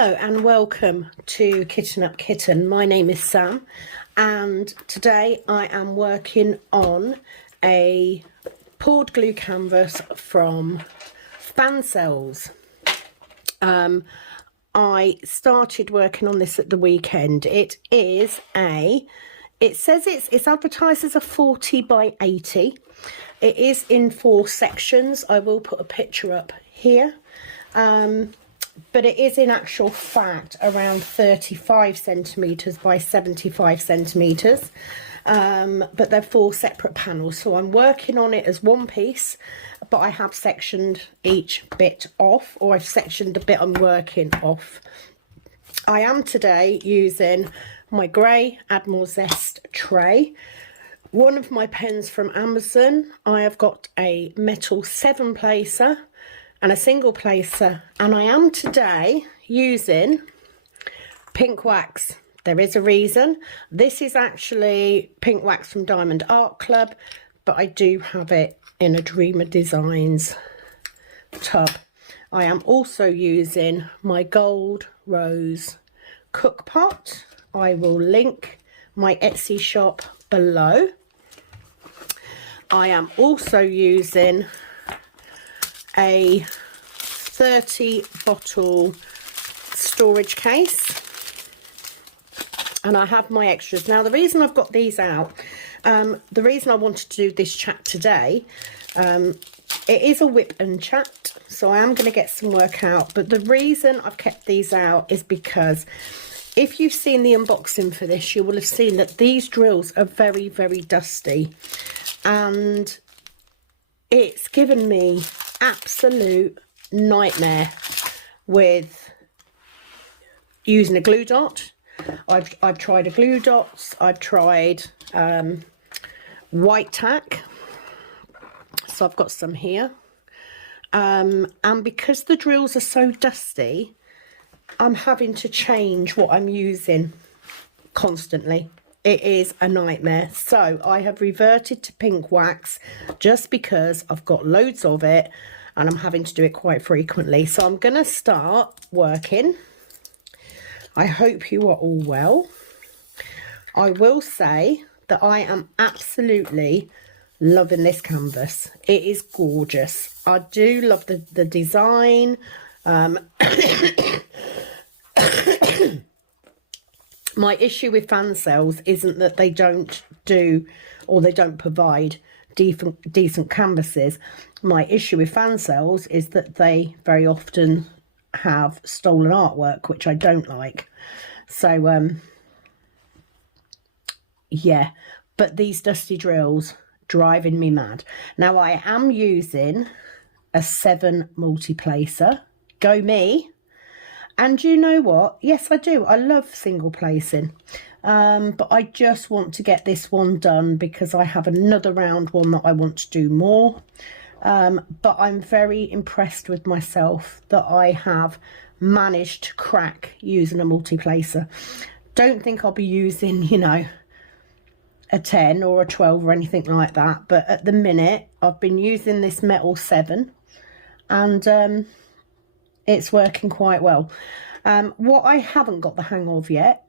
Hello and welcome to Kitten Up Kitten. My name is Sam and today I am working on a poured glue canvas from Fan Cells. I started working on this at the weekend. It says it's advertised as a 40 by 80. It is in 4 sections. I will put a picture up here. But it is in actual fact around 35 centimetres by 75 centimetres. But they're 4 separate panels. So I'm working on it as one piece, but I have sectioned each bit off, or I've sectioned the bit I'm working off. I am today using my grey Admiral Zest tray. One of my pens from Amazon. I have got a metal 7 placer and a single placer, and I am today using pink wax. There is a reason. This is actually pink wax from Diamond Art Club, but I do have it in a Dreamer Designs tub. I am also using my gold rose cookpot. I will link my Etsy shop below. I am also using a 30 bottle storage case, and I have my extras. Now the reason I've got these out, the reason I wanted to do this chat today, it is a whip and chat, so I am going to get some work out, but the reason I've kept these out is because if you've seen the unboxing for this, you will have seen that these drills are very, very dusty, and it's given me absolute nightmare with using a glue dot. I've tried a glue dots, I've tried white tack, so I've got some here, and because the drills are so dusty, I'm having to change what I'm using constantly. It is a nightmare. So I have reverted to pink wax just because I've got loads of it and I'm having to do it quite frequently. So I'm going to start working. I hope you are all well. I will say that I am absolutely loving this canvas. It is gorgeous. I do love the design. My issue with Fan Cells isn't that they don't do, or they don't provide decent canvases. My issue with Fan Cells is that they very often have stolen artwork, which I don't like. So, yeah, but these dusty drills driving me mad. Now, I am using a 7 multi-placer. Go me. And you know what? Yes, I do. I love single placing. But I just want to get this one done because I have another round one that I want to do more. But I'm very impressed with myself that I have managed to crack using a multi-placer. Don't think I'll be using, you know, a 10 or a 12 or anything like that. But at the minute, I've been using this metal 7 and it's working quite well. What I haven't got the hang of yet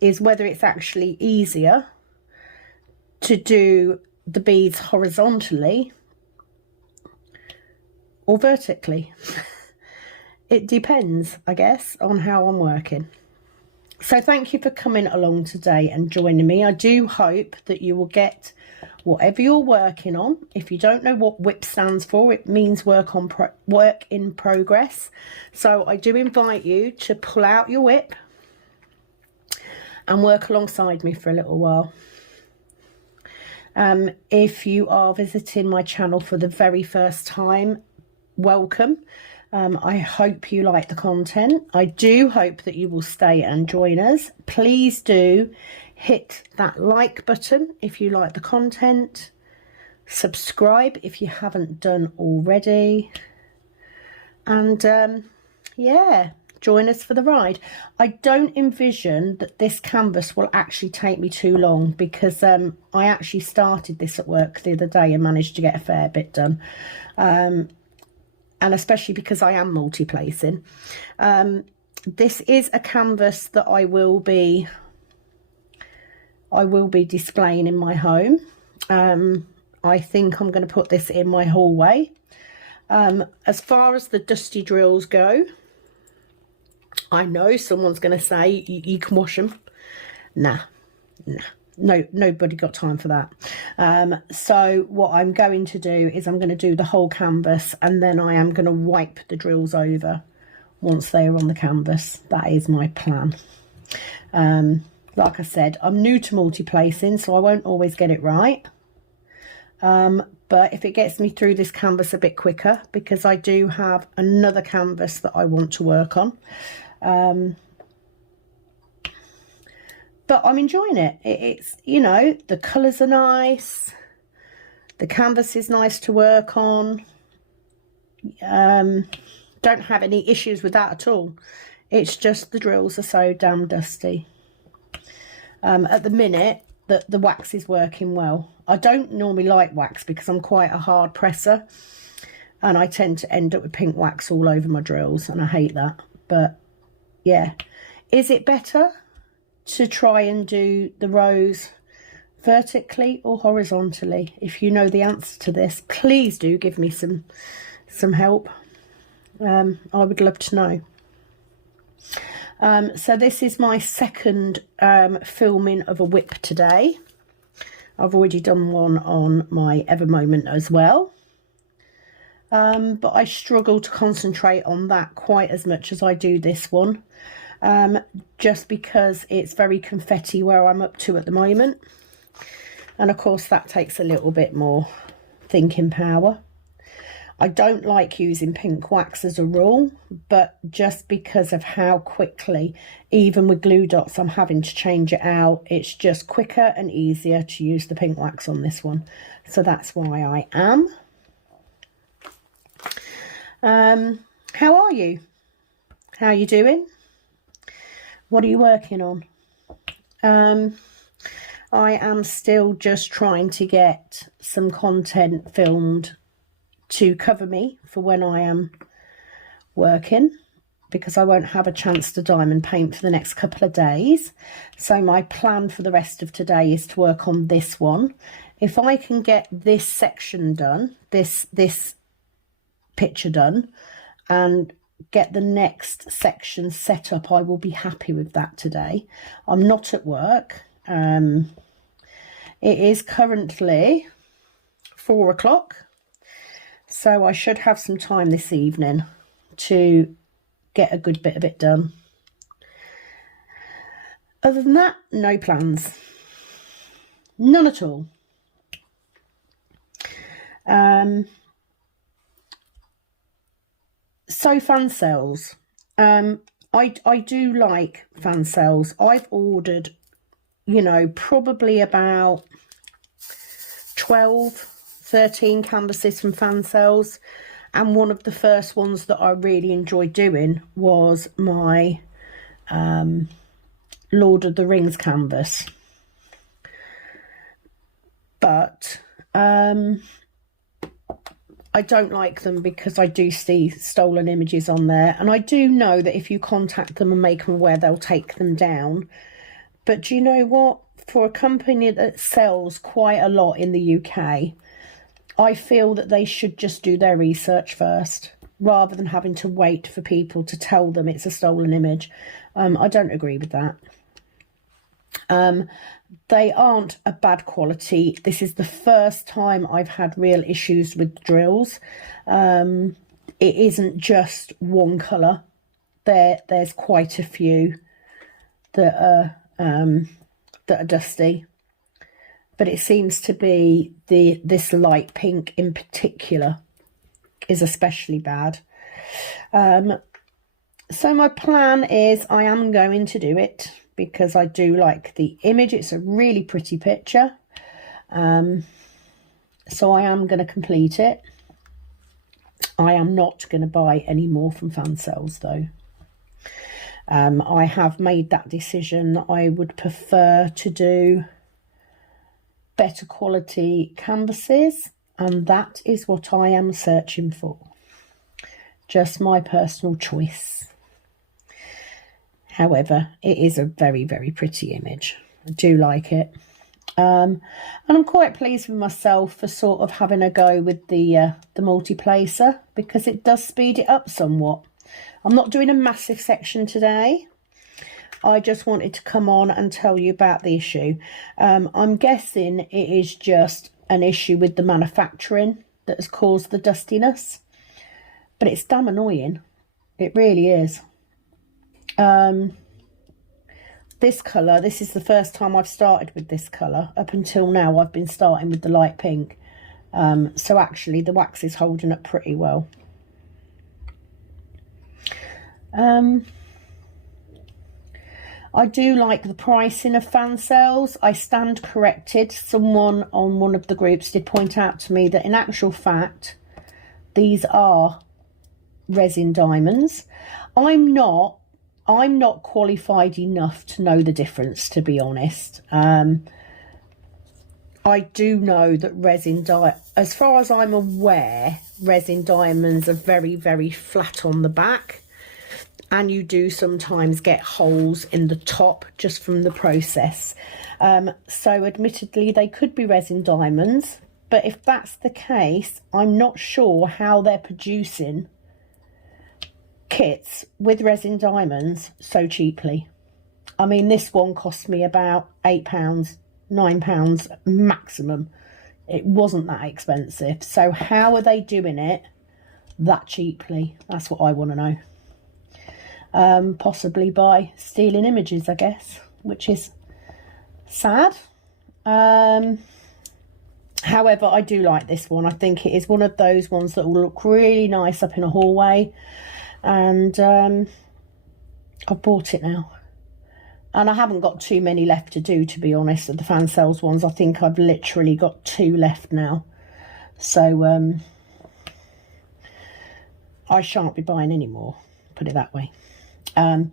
is whether it's actually easier to do the beads horizontally or vertically. It depends, I guess, on how I'm working. So thank you for coming along today and joining me. I do hope that you will get whatever you're working on. If you don't know what WIP stands for, it means work in progress. So I do invite you to pull out your WIP and work alongside me for a little while. If you are visiting my channel for the very first time, welcome. I hope you like the content. I do hope that you will stay and join us. Please do hit that like button if you like the content. Subscribe if you haven't done already. And yeah, join us for the ride. I don't envision that this canvas will actually take me too long because I actually started this at work the other day and managed to get a fair bit done. And especially because I am multi-placing. This is a canvas that I will be displaying in my home. I think I'm going to put this in my hallway. As far as the dusty drills go, I know someone's going to say you can wash them. Nah. No, nobody got time for that. So what I'm going to do is I'm going to do the whole canvas, and then I am going to wipe the drills over once they are on the canvas. That is my plan. Like I said, I'm new to multi-placing, so I won't always get it right. But if it gets me through this canvas a bit quicker, because I do have another canvas that I want to work on. But I'm enjoying it. It's, you know, the colours are nice. The canvas is nice to work on. Don't have any issues with that at all. It's just the drills are so damn dusty. At the minute, the wax is working well. I don't normally like wax because I'm quite a hard presser. And I tend to end up with pink wax all over my drills. And I hate that. But, yeah. Is it better to try and do the rows vertically or horizontally? If you know the answer to this, please do give me some help. I would love to know. So this is my second filming of a whip today. I've already done one on my Ever Moment as well. But I struggle to concentrate on that quite as much as I do this one. Just because it's very confetti where I'm up to at the moment. And of course that takes a little bit more thinking power. I don't like using pink wax as a rule, but just because of how quickly, even with glue dots, I'm having to change it out, it's just quicker and easier to use the pink wax on this one. So that's why I am. How are you? How are you doing? What are you working on? I am still just trying to get some content filmed to cover me for when I am working, because I won't have a chance to diamond paint for the next couple of days. So my plan for the rest of today is to work on this one. If I can get this section done, this picture done, and get the next section set up, I will be happy with that today. I'm not at work. It is currently 4 o'clock, so I should have some time this evening to get a good bit of it done. Other than that, no plans. None at all. So fan sales. I do like fan sales. I've ordered, you know, probably about 12, 13 canvases from fan sales. And one of the first ones that I really enjoyed doing was my Lord of the Rings canvas. But I don't like them because I do see stolen images on there. And I do know that if you contact them and make them aware, they'll take them down. But do you know what? For a company that sells quite a lot in the UK, I feel that they should just do their research first, rather than having to wait for people to tell them it's a stolen image. I don't agree with that. They aren't a bad quality. This is the first time I've had real issues with drills. It isn't just one colour. There's quite a few that are dusty. But it seems to be this light pink in particular is especially bad. So my plan is I am going to do it because I do like the image. It's a really pretty picture. So I am going to complete it. I am not going to buy any more from fan sales though. I have made that decision. I would prefer to do better quality canvases, and that is what I am searching for. Just my personal choice. However, it is a very, very pretty image. I do like it. And I'm quite pleased with myself for sort of having a go with the multi-placer, because it does speed it up somewhat. I'm not doing a massive section today. I just wanted to come on and tell you about the issue. I'm guessing it is just an issue with the manufacturing that has caused the dustiness. But it's damn annoying. It really is. This colour, this is the first time I've started with this colour. Up until now, I've been starting with the light pink. So actually, the wax is holding up pretty well. I do like the pricing of fan sales. I stand corrected. Someone on one of the groups did point out to me that in actual fact, these are resin diamonds. I'm not qualified enough to know the difference, to be honest. I do know that as far as I'm aware, resin diamonds are very, very flat on the back. And you do sometimes get holes in the top just from the process. So admittedly, they could be resin diamonds. But if that's the case, I'm not sure how they're producing kits with resin diamonds so cheaply. I mean, this one cost me about £8, £9 maximum. It wasn't that expensive. So how are they doing it that cheaply? That's what I want to know. Possibly by stealing images, I guess, which is sad. However, I do like this one. I think it is one of those ones that will look really nice up in a hallway. And I've bought it now. And I haven't got too many left to do, to be honest, of the fan sales ones. I think I've literally got 2 left now. So I shan't be buying any more, put it that way. And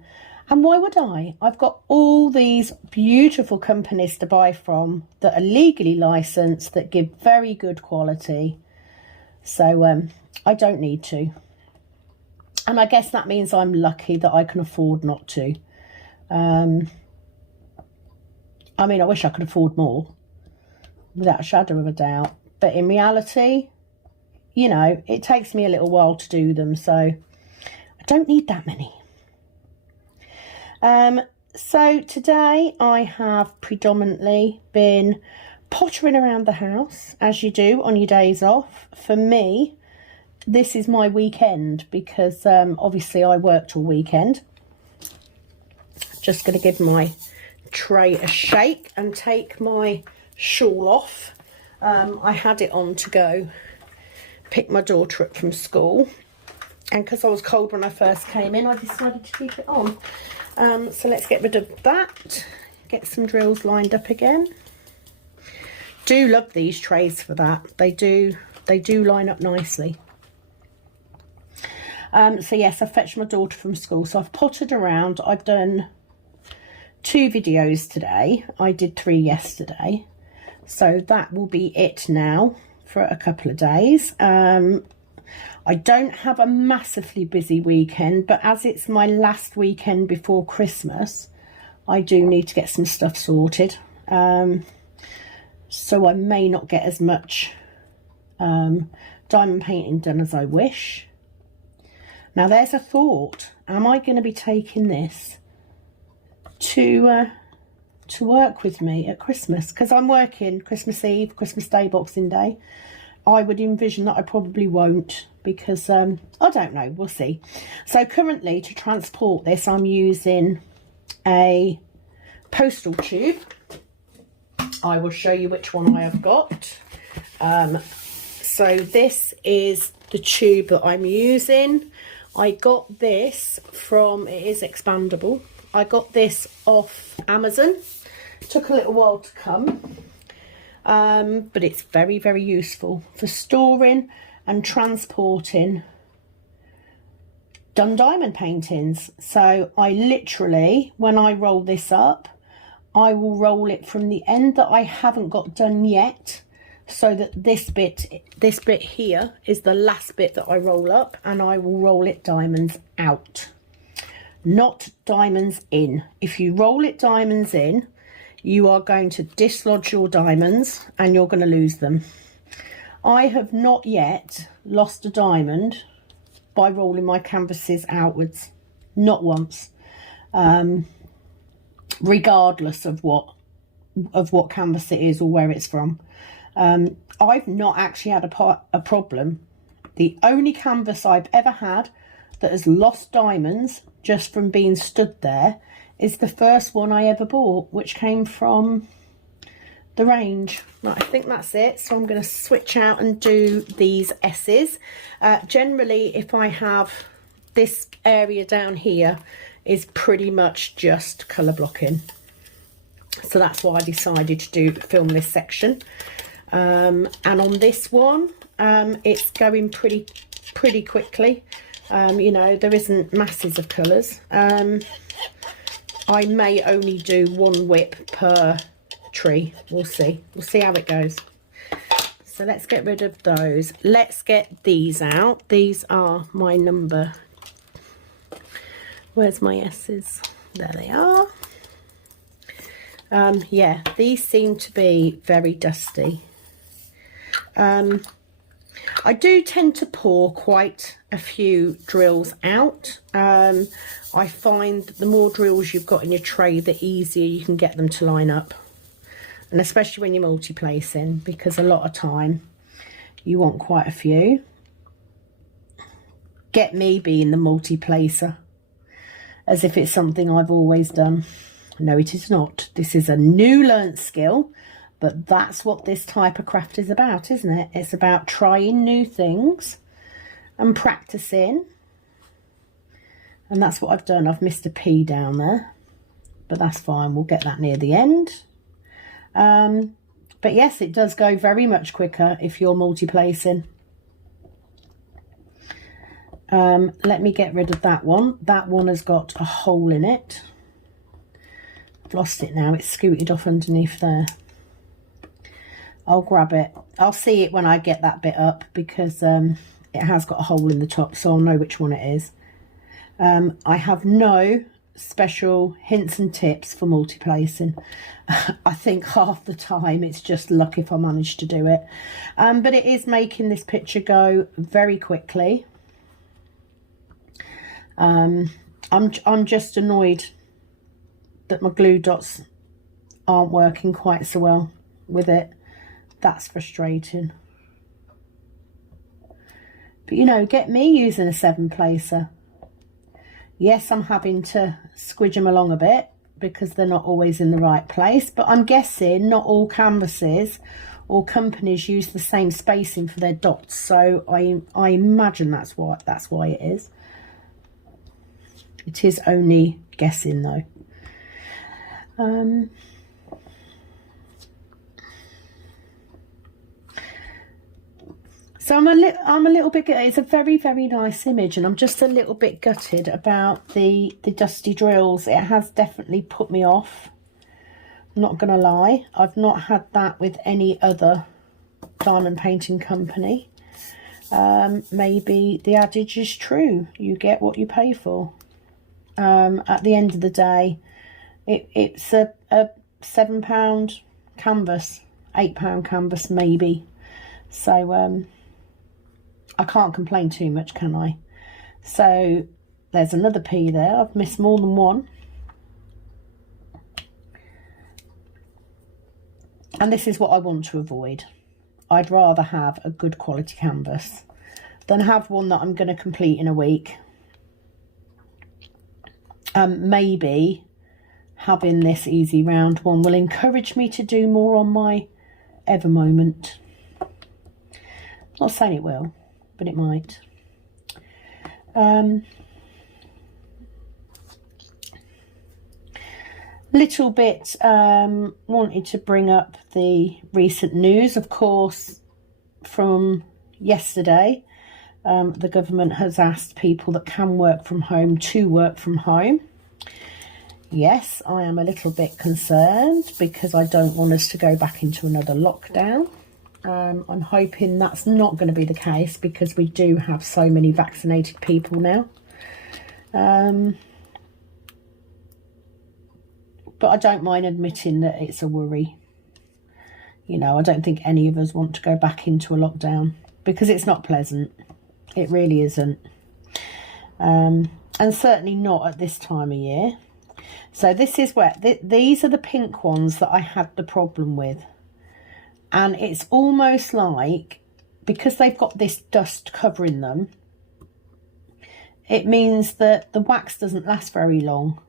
why would I? I've got all these beautiful companies to buy from that are legally licensed, that give very good quality. So I don't need to. And I guess that means I'm lucky that I can afford not to. I mean, I wish I could afford more, without a shadow of a doubt. But in reality, you know, it takes me a little while to do them. So I don't need that many. So today I have predominantly been pottering around the house, as you do on your days off. For me, this is my weekend because obviously I worked all weekend. Just going to give my tray a shake and take my shawl off. I had it on to go pick my daughter up from school, and because I was cold when I first came in, I decided to keep it on. So let's get rid of that, get some drills lined up again. Do love these trays for that. They do line up nicely. So yes, I fetched my daughter from school, so I've pottered around. I've done 2 videos today. I did 3 yesterday, so that will be it now for a couple of days. I don't have a massively busy weekend, but as it's my last weekend before Christmas, I do need to get some stuff sorted. So I may not get as much diamond painting done as I wish. Now there's a thought. Am I going to be taking this to work with me at Christmas? Because I'm working Christmas Eve, Christmas Day, Boxing Day. I would envision that I probably won't, because I don't know, we'll see. So currently, to transport this, I'm using a postal tube. I will show you which one I have got. So this is the tube that I'm using. I got this from, it is expandable. I got this off Amazon. Took a little while to come. But it's very, very useful for storing and transporting done diamond paintings. So I literally, when I roll this up, I will roll it from the end that I haven't got done yet, so that this bit here is the last bit that I roll up, and I will roll it diamonds out. not diamonds in. If you roll it diamonds in, you are going to dislodge your diamonds and you're going to lose them. I have not yet lost a diamond by rolling my canvases outwards. Not once. Regardless of what canvas it is or where it's from. I've not actually had a problem. The only canvas I've ever had that has lost diamonds just from being stood there is the first one I ever bought, which came from the range. Right, I think that's it. So I'm going to switch out and do these S's. Generally, if I have this area down here is pretty much just colour blocking. So that's why I decided to film this section. And on this one, it's going pretty quickly. You know, there isn't masses of colours. I may only do one whip per tree. We'll see how it goes. So let's get rid of those. Let's get these out. These are my number. Where's my S's? There they are. Yeah, these seem to be very dusty. I do tend to pour quite a few drills out. I find that the more drills you've got in your tray, the easier you can get them to line up. And especially when you're multi-placing, because a lot of time you want quite a few. Get me being the multi-placer, as if it's something I've always done. No, it is not. This is a new learnt skill, but that's what this type of craft is about, isn't it? It's about trying new things and practicing. And that's what I've done. I've missed a P down there, but that's fine. We'll get that near the end. But yes, it does go very much quicker if you're multi-placing. Let me get rid of that one. That one has got a hole in it. I've lost it now. It's scooted off underneath there. I'll grab it. I'll see it when I get that bit up, because it has got a hole in the top, so I'll know which one it is. I have no special hints and tips for multi-placing. I think half the time it's just luck if I manage to do it. But it is making this picture go very quickly. I'm just annoyed that my glue dots aren't working quite so well with it. That's frustrating. But you know, get me using a 7-placer. Yes, I'm having to squidge them along a bit because they're not always in the right place, but I'm guessing not all canvases or companies use the same spacing for their dots, so I imagine that's why it is. It is only guessing though. So I'm a little bit, it's a very, very nice image, and I'm just a little bit gutted about the dusty drills. It has definitely put me off. I'm not going to lie. I've not had that with any other diamond painting company. Maybe the adage is true. You get what you pay for. At the end of the day, it's a £7 canvas, £8 canvas maybe. So I can't complain too much, can I? So there's another P there. I've missed more than one. And this is what I want to avoid. I'd rather have a good quality canvas than have one that I'm going to complete in a week. Maybe having this easy round one will encourage me to do more on my Ever moment. Not saying it will, but it might. Little bit wanted to bring up the recent news, of course, from yesterday. The government has asked people that can work from home to work from home. Yes, I am a little bit concerned because I don't want us to go back into another lockdown. I'm hoping that's not going to be the case because we do have so many vaccinated people now. But I don't mind admitting that it's a worry. You know, I don't think any of us want to go back into a lockdown because it's not pleasant. It really isn't. And certainly not at this time of year. So this is where, these are the pink ones that I had the problem with. And it's almost like, because they've got this dust covering them, it means that the wax doesn't last very long.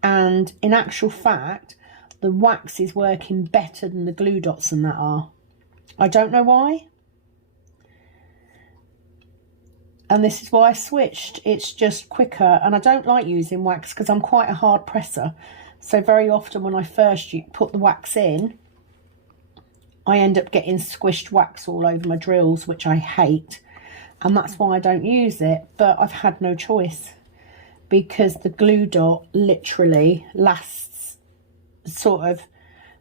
And in actual fact, the wax is working better than the glue dots and that are. I don't know why. And this is why I switched. It's just quicker. And I don't like using wax because I'm quite a hard presser. So very often when I first put the wax in, I end up getting squished wax all over my drills, which I hate. And that's why I don't use it. But I've had no choice, because the glue dot literally lasts sort of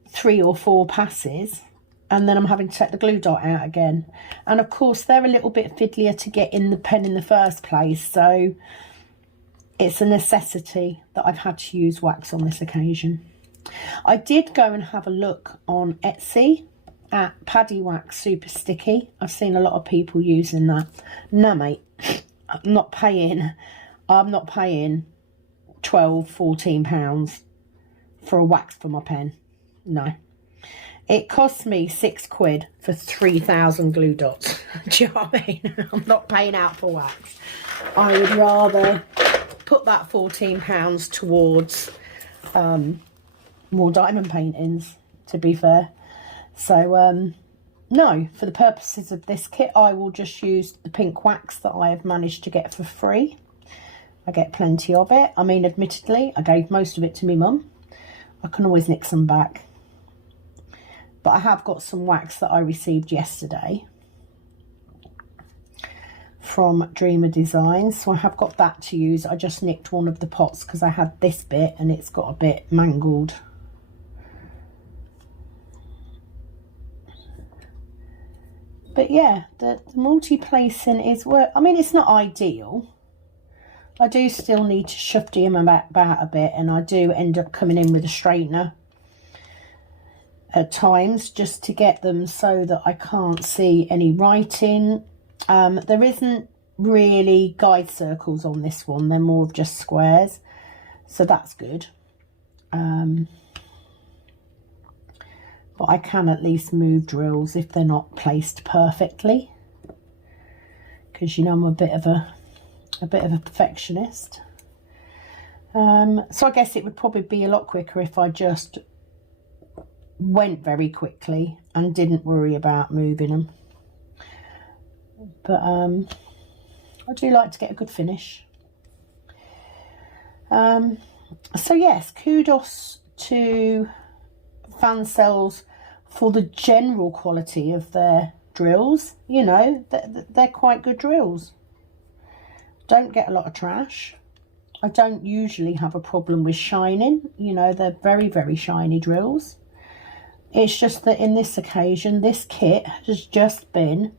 3 or 4 passes, and then I'm having to take the glue dot out again. And of course they're a little bit fiddlier to get in the pen in the first place, so it's a necessity that I've had to use wax on this occasion. I did go and have a look on Etsy at Paddy Wax Super Sticky. I've seen a lot of people using that. No mate, I'm not paying 12-14 pounds for a wax for my pen. No, it cost me £6 for 3,000 glue dots. Do you know what I mean? I'm not paying out for wax. I would rather put that £14 towards more diamond paintings, to be fair. So no, for the purposes of this kit, I will just use the pink wax that I have managed to get for free. I get plenty of it. I mean, admittedly, I gave most of it to my mum. I can always nick some back. But I have got some wax that I received yesterday from Dreamer Designs. So I have got that to use. I just nicked one of the pots because I had this bit and it's got a bit mangled. But yeah, the multi-placing is work. I mean, it's not ideal. I do still need to shufty them about a bit, and I do end up coming in with a straightener at times just to get them so that I can't see any writing. There isn't really guide circles on this one. They're more of just squares, so that's good. But I can at least move drills if they're not placed perfectly, because you know I'm a bit of a perfectionist. So I guess it would probably be a lot quicker if I just went very quickly and didn't worry about moving them. But I do like to get a good finish. So yes, kudos to Fan Cells for the general quality of their drills. You know, they're quite good drills. Don't get a lot of trash. I don't usually have a problem with shining. You know, they're very, very shiny drills. It's just that in this occasion, this kit has just been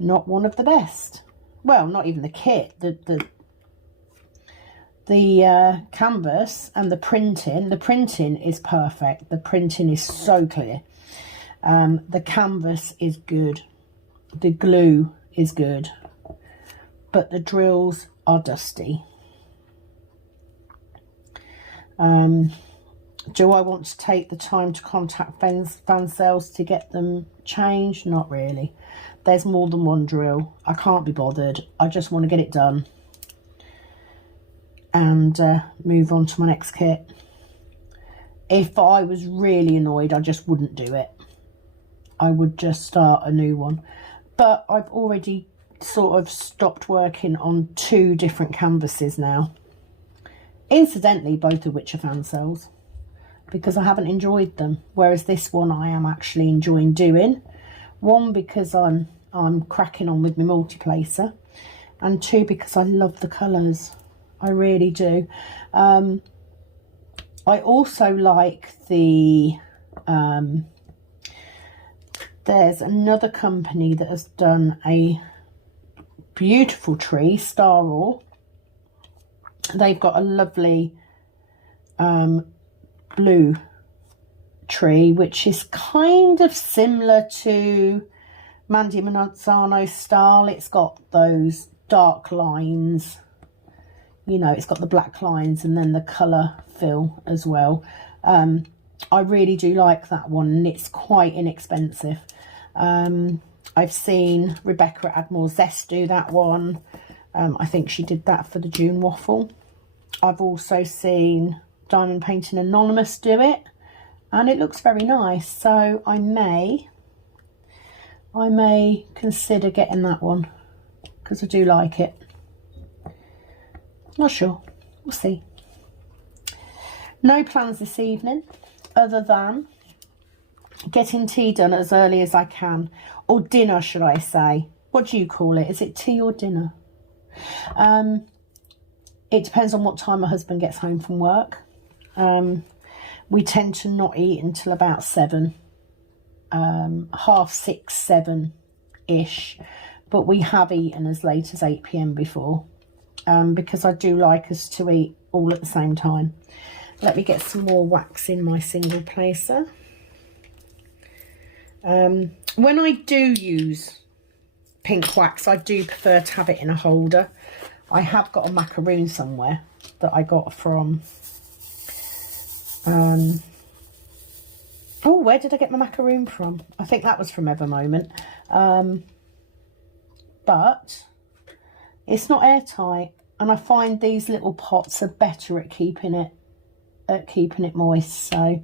not one of the best. Well, not even the kit. The canvas and the printing is perfect. The printing is so clear. The canvas is good. The glue is good. But the drills are dusty. Do I want to take the time to contact Fan Cells to get them changed? Not really. There's more than one drill. I can't be bothered. I just want to get it done and move on to my next kit. If I was really annoyed, I just wouldn't do it. I would just start a new one. But I've already sort of stopped working on 2 different canvases now. Incidentally, both of which are Fan Cells, because I haven't enjoyed them. Whereas this one I am actually enjoying doing. 1, because I'm cracking on with my multi-placer, and 2, because I love the colours. I really do. I also like the there's another company that has done a beautiful tree, Star Ore. They've got a lovely Ramble Tree, which is kind of similar to Mandy Manzano's style. It's got those dark lines, you know, it's got the black lines and then the colour fill as well. I really do like that one, and it's quite inexpensive. I've seen Rebecca at Admiral Zest do that one. I think she did that for the June waffle. I've also seen Diamond Painting Anonymous do it, and it looks very nice. So I may consider getting that one because I do like it. Not sure. We'll see. No plans this evening other than getting tea done as early as I can, or dinner should I say. What do you call it? Is it tea or dinner? It depends on what time my husband gets home from work. We tend to not eat until about 7, 6:30, 7-ish, but we have eaten as late as 8 p.m. before, because I do like us to eat all at the same time. Let me get some more wax in my single placer. When I do use pink wax, I do prefer to have it in a holder. I have got a macaroon somewhere that I got from, oh, where did I get my macaroon from? I think that was from Ever Moment. But it's not airtight, and I find these little pots are better at keeping it moist. So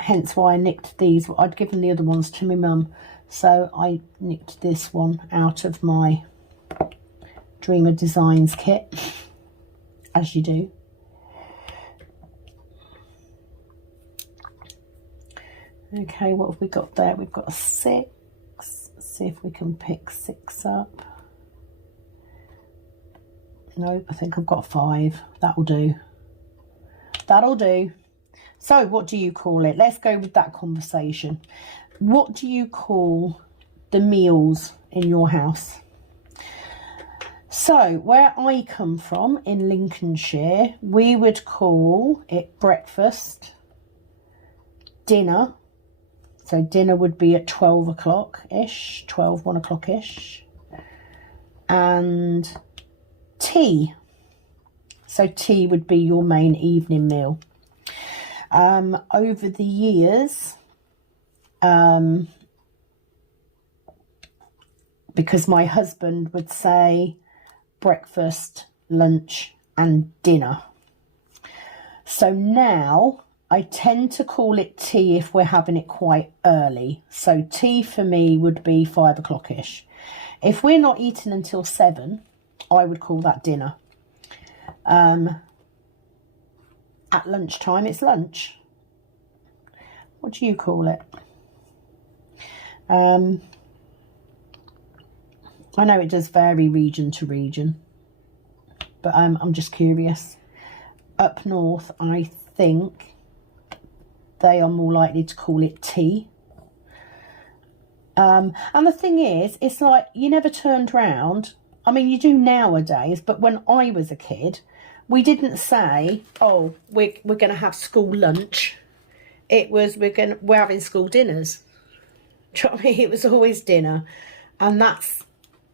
hence why I nicked these. I'd given the other ones to my mum, so I nicked this one out of my Dreamer Designs kit, as you do. Okay, what have we got there? We've got a 6. Let's see if we can pick 6 up. Nope, I think I've got 5. That'll do. That'll do. So what do you call it? Let's go with that conversation. What do you call the meals in your house? So where I come from in Lincolnshire, we would call it breakfast, dinner. So dinner would be at 12 o'clock-ish, 12, 1 o'clock-ish. And tea. So tea would be your main evening meal. Over the years, because my husband would say breakfast, lunch and dinner. So now I tend to call it tea if we're having it quite early. So tea for me would be 5 o'clock-ish. If we're not eating until 7, I would call that dinner. At lunchtime, it's lunch. What do you call it? I know it does vary region to region, but I'm just curious. Up north, I think they are more likely to call it tea. And the thing is, it's like you never turned round. I mean, you do nowadays, but when I was a kid, we didn't say, oh, we're going to have school lunch. It was, we're having school dinners. Do you know what I mean? It was always dinner. And that's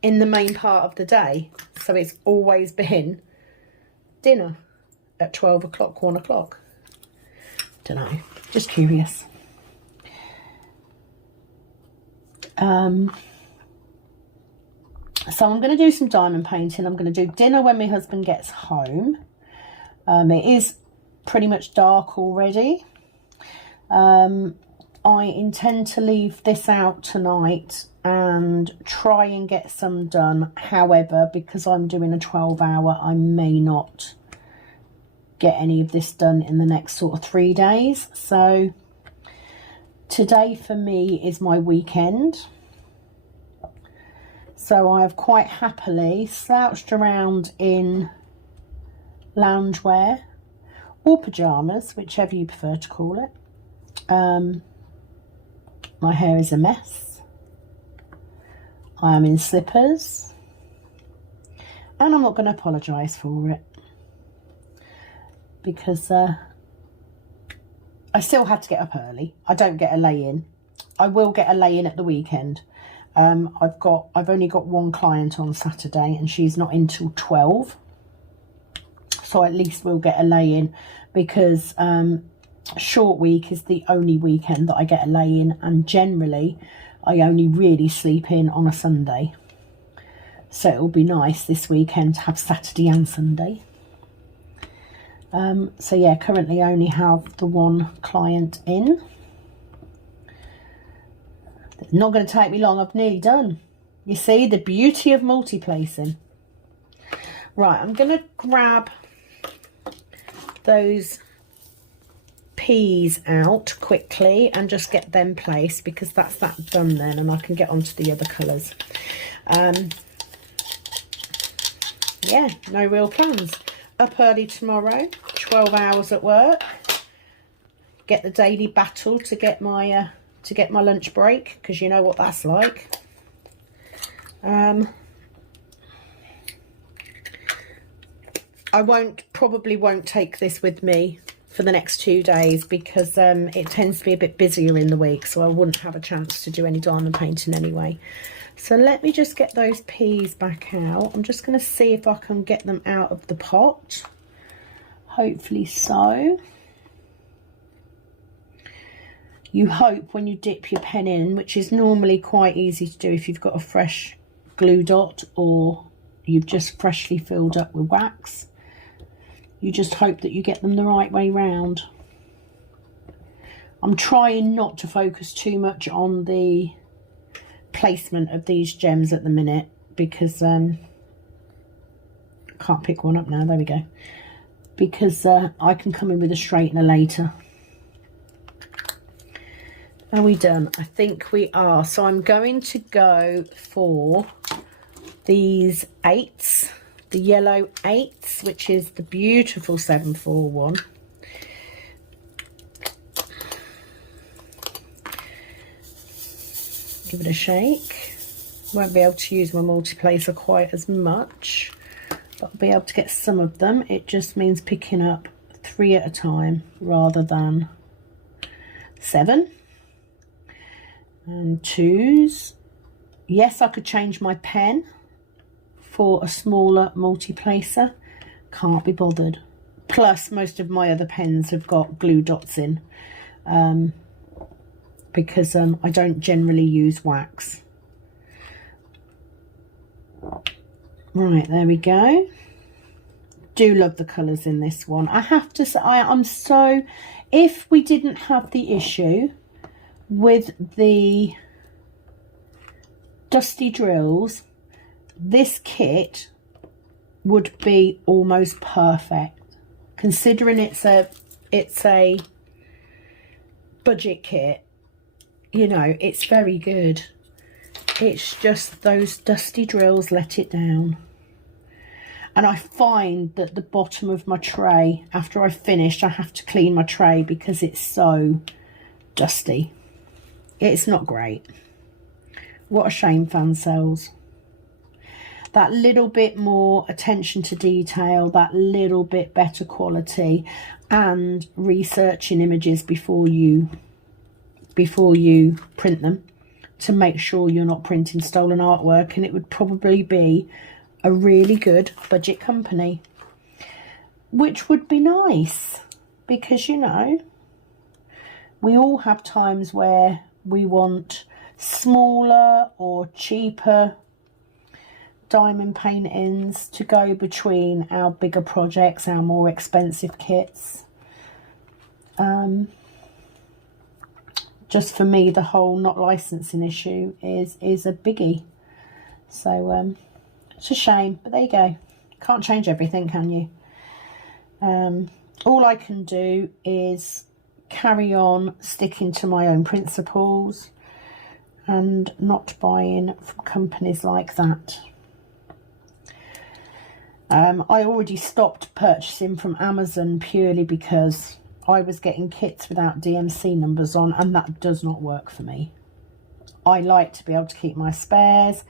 in the main part of the day. So it's always been dinner at 12 o'clock, 1 o'clock. Don't know. Just curious. So I'm going to do some diamond painting. I'm going to do dinner when my husband gets home. It is pretty much dark already. I intend to leave this out tonight and try and get some done. However, because I'm doing a 12-hour, I may not get any of this done in the next sort of 3 days. So today for me is my weekend. So I have quite happily slouched around in loungewear or pyjamas, whichever you prefer to call it. My hair is a mess. I am in slippers. And I'm not going to apologise for it. Because I still had to get up early. I don't get a lay-in. I will get a lay-in at the weekend. I've only got one client on Saturday and she's not in till 12. So at least we'll get a lay-in, because short week is the only weekend that I get a lay-in, and generally I only really sleep in on a Sunday. So it'll be nice this weekend to have Saturday and Sunday. So yeah, currently I only have the one client in. It's not going to take me long. I've nearly done. You see the beauty of multi-placing. Right, I'm going to grab those peas out quickly and just get them placed, because that's that done then, and I can get on to the other colours. Yeah, no real plans. Up early tomorrow, 12 hours at work. Get the daily battle to get my lunch break, because you know what that's like. I probably won't take this with me for the next 2 days, because it tends to be a bit busier in the week, so I wouldn't have a chance to do any diamond painting anyway. So let me just get those peas back out. I'm just going to see if I can get them out of the pot. Hopefully so. You hope when you dip your pen in, which is normally quite easy to do if you've got a fresh glue dot or you've just freshly filled up with wax, you just hope that you get them the right way round. I'm trying not to focus too much on the placement of these gems at the minute, because I can't pick one up now. There we go. Because I can come in with a straightener later. Are we done? I think we are. So I'm going to go for these 8s, the yellow 8s, which is the beautiful 741. Give it a shake. Won't be able to use my multi-placer quite as much, but I'll be able to get some of them. It just means picking up 3 at a time rather than 7. And 2s. Yes, I could change my pen for a smaller multi-placer. Can't be bothered. Plus, most of my other pens have got glue dots in. Because I don't generally use wax. Right, there we go. Do love the colours in this one. I have to say, I'm so... If we didn't have the issue with the dusty drills, this kit would be almost perfect. Considering it's a budget kit, you know, it's very good. It's just those dusty drills let it down. And I find that the bottom of my tray, after I've finished, I have to clean my tray because it's so dusty. It's not great. What a shame, fan cells. That little bit more attention to detail, that little bit better quality, and researching images before you print them to make sure you're not printing stolen artwork, and it would probably be a really good budget company, which would be nice, because, you know, we all have times where we want smaller or cheaper diamond paintings to go between our bigger projects, our more expensive kits. Just for me, the whole not licensing issue is a biggie. So it's a shame, but there you go. Can't change everything, can you? All I can do is carry on sticking to my own principles and not buying from companies like that. I already stopped purchasing from Amazon purely because I was getting kits without DMC numbers on, and that does not work for me. I like to be able to keep my spares.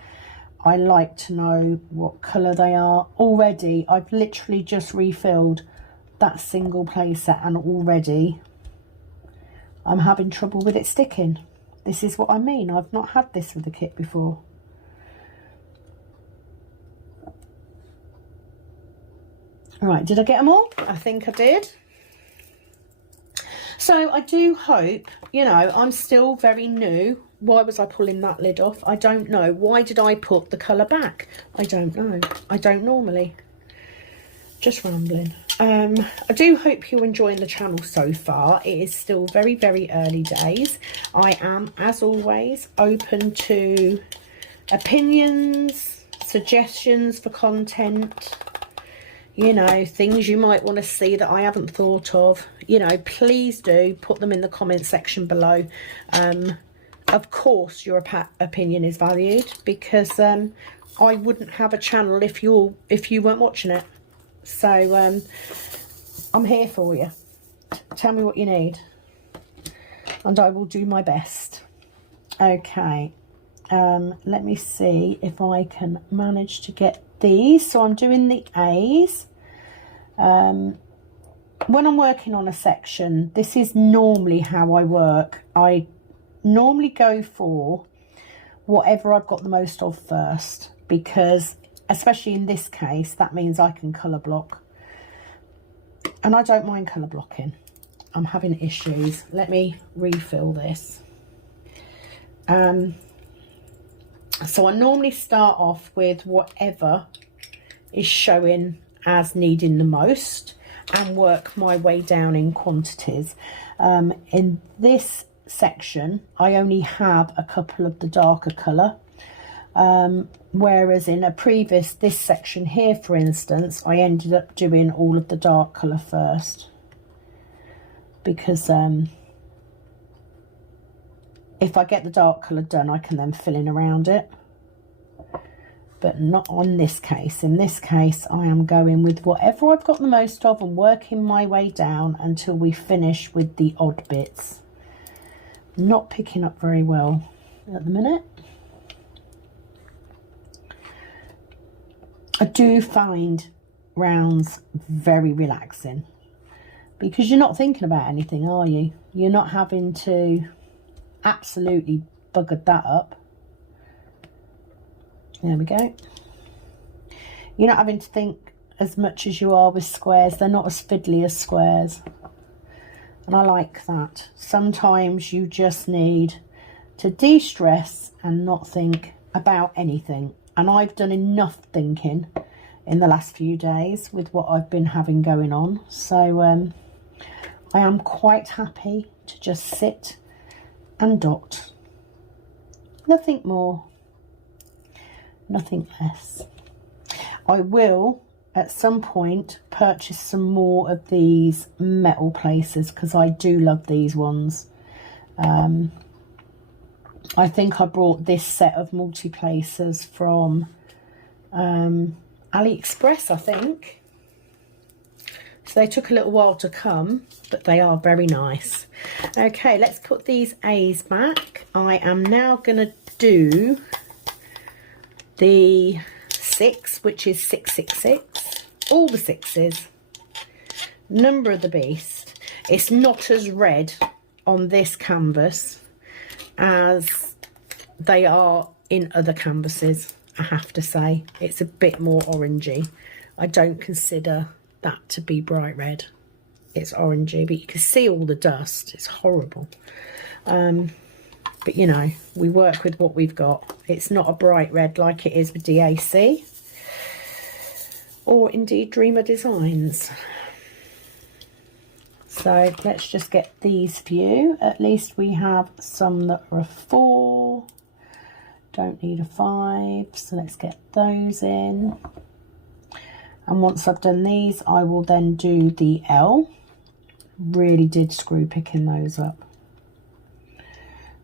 I like to know what colour they are. Already, I've literally just refilled that single playset, and already I'm having trouble with it sticking. This is what I mean. I've not had this with the kit before. Right, did I get them all? I think I did. So I do hope, you know, I'm still very new. Why was I pulling that lid off? I don't know. Why did I put the colour back? I don't know. I don't normally. Just rambling. I do hope you're enjoying the channel so far. It is still very, very early days. I am, as always, open to opinions, suggestions for content, you know, things you might want to see that I haven't thought of. You know, please do put them in the comment section below. Of course your opinion is valued, because I wouldn't have a channel if you weren't watching it. So I'm here for you. Tell me what you need and I will do my best. Okay, let me see if I can manage to get these. So I'm doing the A's. When I'm working on a section, this is normally how I work. I normally go for whatever I've got the most of first, because especially in this case, that means I can colour block. And I don't mind colour blocking. I'm having issues. Let me refill this. So I normally start off with whatever is showing as needing the most and work my way down in quantities. In this section, I only have a couple of the darker colour. Whereas in this section here, for instance, I ended up doing all of the dark colour first, because if I get the dark colour done, I can then fill in around it, but not on this case. In this case, I am going with whatever I've got the most of and working my way down until we finish with the odd bits. Not picking up very well at the minute. I do find rounds very relaxing, because you're not thinking about anything, are you? You're not having to absolutely bugger that up. There we go. You're not having to think as much as you are with squares. They're not as fiddly as squares. And I like that. Sometimes you just need to de-stress and not think about anything. And I've done enough thinking in the last few days with what I've been having going on. So I am quite happy to just sit and dot. Nothing more, nothing less. I will at some point purchase some more of these metal placers, because I do love these ones. I think I brought this set of multi-placers from AliExpress, I think. So they took a little while to come, but they are very nice. Okay, let's put these A's back. I am now going to do the 6, which is 666. All the 6s. Number of the beast. It's not as red on this canvas as they are in other canvases, I have to say. It's a bit more orangey. I don't consider that to be bright red. It's orangey, but you can see all the dust. It's horrible. But you know, we work with what we've got. It's not a bright red like it is with DAC or indeed Dreamer Designs. So let's just get these few. At least we have some that are a 4. Don't need a 5, so let's get those in. And once I've done these, I will then do the L. Really did screw picking those up.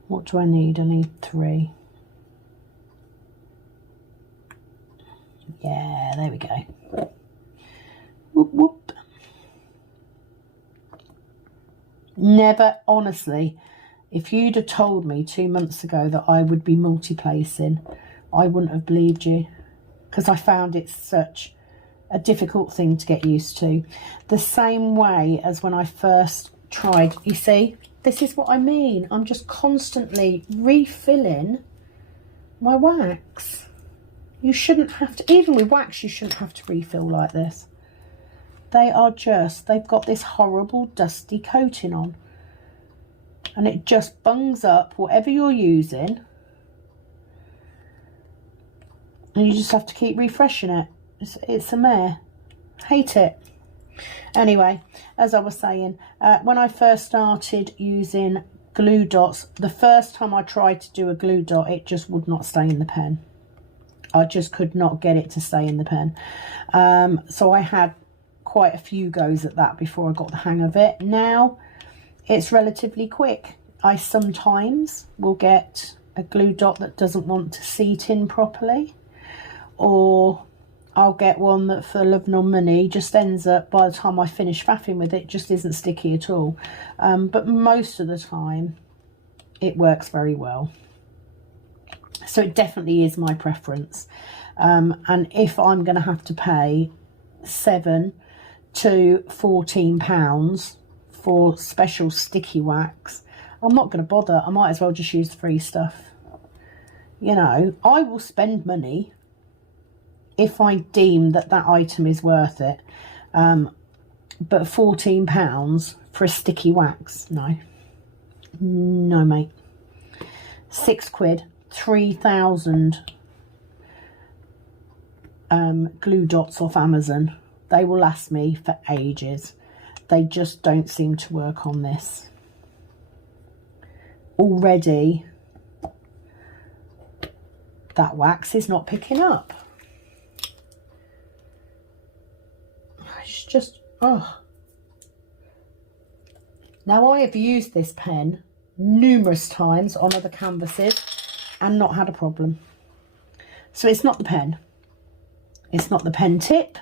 What do I need? I need 3. Yeah, there we go. Whoop, whoop. Never, honestly, if you'd have told me 2 months ago that I would be multi-placing, I wouldn't have believed you, because I found it such a difficult thing to get used to. The same way as when I first tried, you see, This is what I mean. I'm just constantly refilling my wax. You shouldn't have to, even with wax, you shouldn't have to refill like this. They are just, they've got this horrible dusty coating on. And it just bungs up whatever you're using. And you just have to keep refreshing it. It's a mare. Hate it. Anyway, as I was saying, when I first started using glue dots, the first time I tried to do a glue dot, it just would not stay in the pen. I just could not get it to stay in the pen. So I had quite a few goes at that before I got the hang of it. Now it's relatively quick. I sometimes will get a glue dot that doesn't want to seat in properly, or I'll get one that for love nor money just ends up, by the time I finish faffing with it, just isn't sticky at all. But most of the time it works very well. So it definitely is my preference. And if I'm going to have to pay £7 to £14 for special sticky wax, I'm not going to bother. I might as well just use the free stuff. You know, I will spend money if I deem that that item is worth it. But £14 for a sticky wax, no. No, mate. £6, 3,000 glue dots off Amazon. They will last me for ages. They just don't seem to work on this. Already, that wax is not picking up. It's just, oh. Now, I have used this pen numerous times on other canvases and not had a problem. So it's not the pen. It's not the pen tip.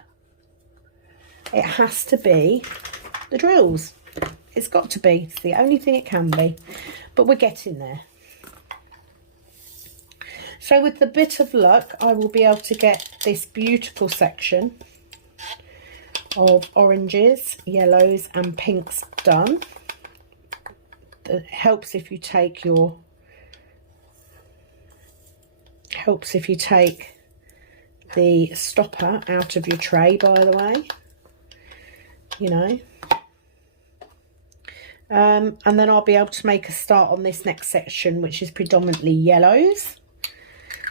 It has to be the drills. It's got to be. It's the only thing it can be. But we're getting there. So with a bit of luck, I will be able to get this beautiful section of oranges, yellows and pinks done. It helps if you take your, the stopper out of your tray, by the way, you know. And then I'll be able to make a start on this next section, which is predominantly yellows.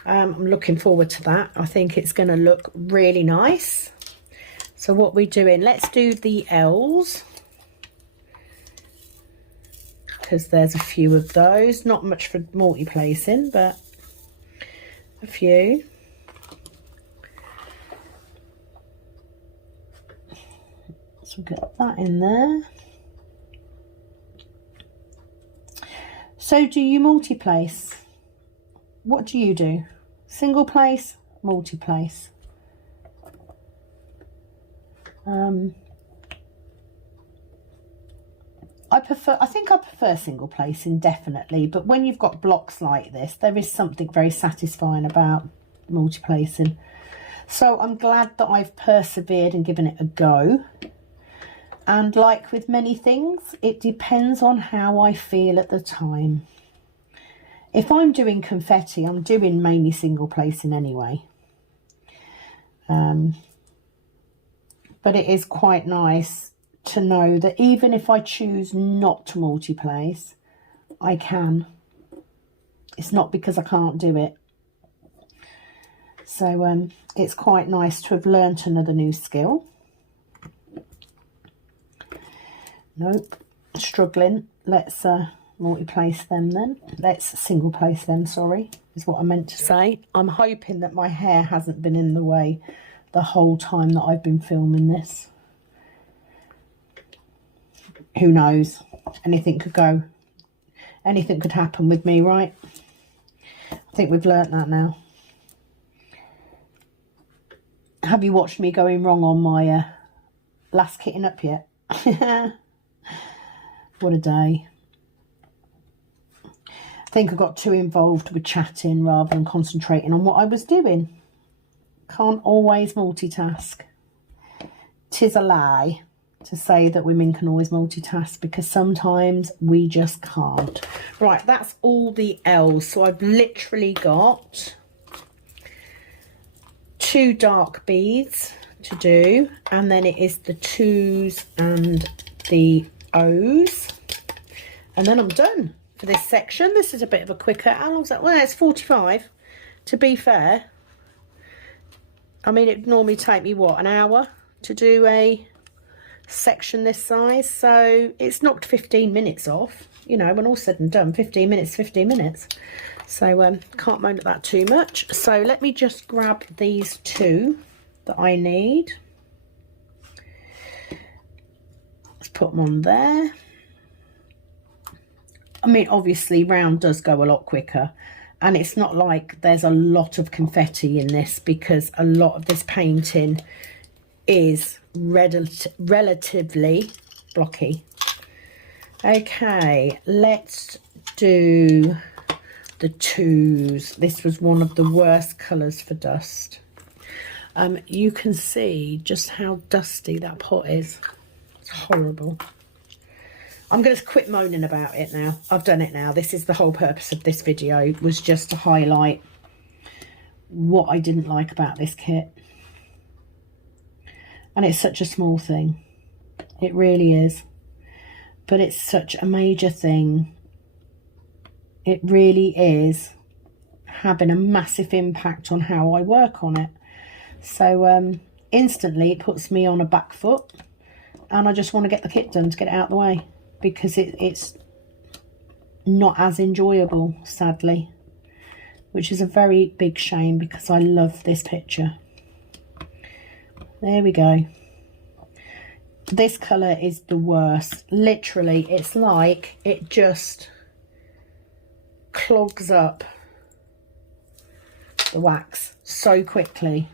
I'm looking forward to that. I think it's going to look really nice. So what we're doing, let's do the L's, because there's a few of those. Not much for multi-placing, but a few. So get that in there. So do you multi-place? What do you do? Single place, multi-place? I think I prefer single placing, definitely, but when you've got blocks like this, there is something very satisfying about multi-placing. So I'm glad that I've persevered and given it a go. And like with many things, it depends on how I feel at the time. If I'm doing confetti, I'm doing mainly single placing anyway. But it is quite nice to know that even if I choose not to multi-place, I can. It's not because I can't do it. So it's quite nice to have learnt another new skill. Nope, struggling. Let's multi-place them then. Let's single place them, sorry, is what I meant to say. I'm hoping that my hair hasn't been in the way the whole time that I've been filming this. Who knows? Anything could go. Anything could happen with me, right? I think we've learnt that now. Have you watched me going wrong on my last kitting up yet? What a day. I think I got too involved with chatting rather than concentrating on what I was doing. Can't always multitask. 'Tis a lie. to say that women can always multitask, because sometimes we just can't. Right, that's all the L's. So I've literally got 2 dark beads to do, and then it is the 2s and the O's, and then I'm done for this section. This is a bit of a quicker. How long's that? Well, it's 45, to be fair. I mean, it normally take me, what, an hour to do a section this size, so it's knocked 15 minutes off, you know, when all's said and done. 15 minutes, 15 minutes. So can't moan at that too much. So let me just grab these 2 that I need. Let's put them on there. I mean, obviously round does go a lot quicker, and it's not like there's a lot of confetti in this, because a lot of this painting is relatively blocky. Okay, let's do the 2s. This was one of the worst colours for dust. You can see just how dusty that pot is. It's horrible. I'm going to quit moaning about it now. I've done it now. This is the whole purpose of this video, was just to highlight what I didn't like about this kit. And it's such a small thing. It really is. But it's such a major thing. It really is having a massive impact on how I work on it. So instantly it puts me on a back foot, and I just want to get the kit done to get it out of the way, because it's not as enjoyable, sadly, which is a very big shame, because I love this picture. There we go. This colour is the worst. Literally, it's like it just clogs up the wax so quickly.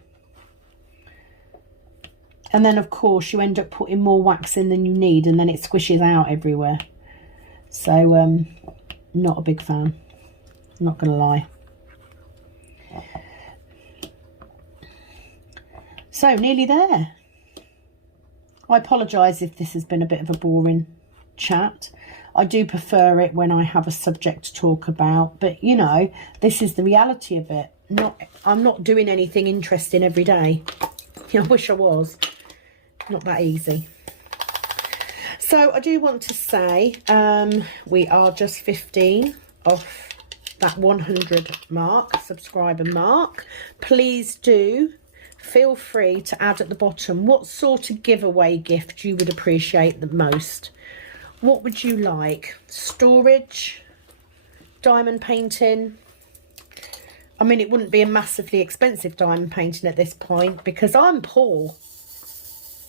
And then, of course, you end up putting more wax in than you need, and then it squishes out everywhere. So, not a big fan. Not going to lie. So, nearly there. I apologise if this has been a bit of a boring chat. I do prefer it when I have a subject to talk about, but you know, this is the reality of it. I'm not doing anything interesting every day. I wish I was. Not that easy. So I do want to say we are just 15 off that 100 mark, subscriber mark. Please do feel free to add at the bottom what sort of giveaway gift you would appreciate the most. What would you like? Storage? Diamond painting? I mean, it wouldn't be a massively expensive diamond painting at this point, because I'm poor.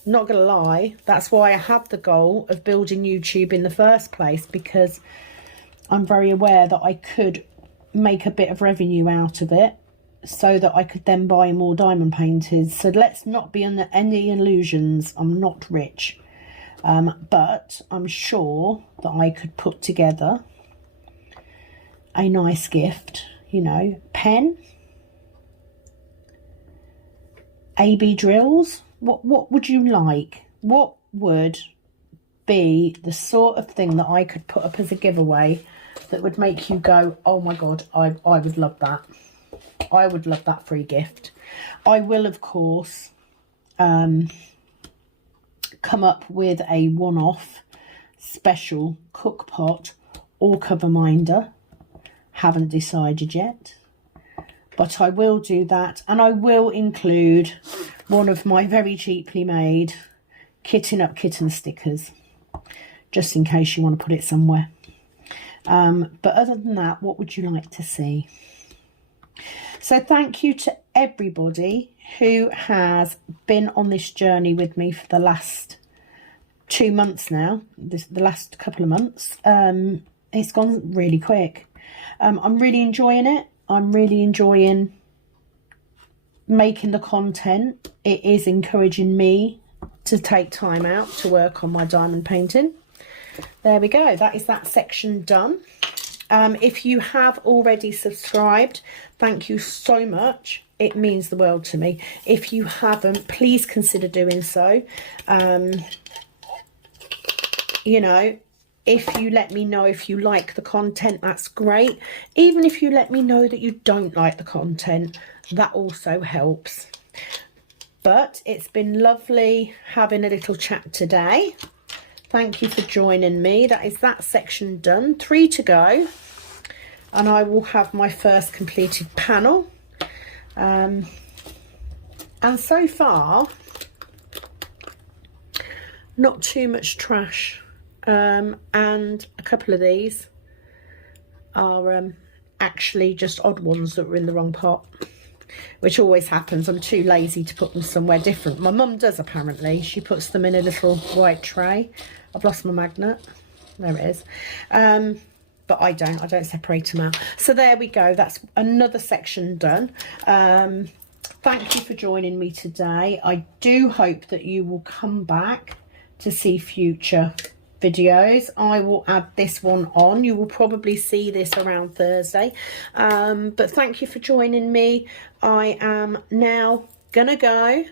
Not gonna lie. That's why I had the goal of building YouTube in the first place, because I'm very aware that I could make a bit of revenue out of it, so that I could then buy more diamond painters. So let's not be under any illusions. I'm not rich, but I'm sure that I could put together a nice gift. You know, pen, AB drills. What would you like? What would be the sort of thing that I could put up as a giveaway that would make you go, oh my God, I would love that. I would love that free gift. I will, of course, come up with a one-off special cookpot or cover minder. Haven't decided yet, but I will do that, and I will include one of my very cheaply made Kitting Up Kitten stickers, just in case you want to put it somewhere. But other than that, what would you like to see? So thank you to everybody who has been on this journey with me for the last 2 months now, the last couple of months. It's gone really quick. I'm really enjoying it. I'm really enjoying making the content. It is encouraging me to take time out to work on my diamond painting. There we go. That is that section done. If you have already subscribed, thank you so much. It means the world to me. If you haven't, please consider doing so. you know, if you let me know if you like the content, that's great. Even if you let me know that you don't like the content, that also helps. But it's been lovely having a little chat today. Thank you for joining me. That is that section done. 3 to go. And I will have my first completed panel. And so far, not too much trash. And a couple of these are actually just odd ones that were in the wrong pot, which always happens. I'm too lazy to put them somewhere different. My mum does, apparently. She puts them in a little white tray. I've lost my magnet. There it is. But I don't separate them out. So there we go. That's another section done. Thank you for joining me today. I do hope that you will come back to see future videos. I will add this one on. You will probably see this around Thursday. But thank you for joining me. I am now gonna go.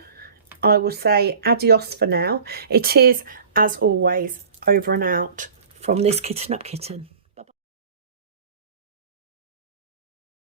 I will say adios for now. It is, as always, over and out from this Kitten Up Kitten.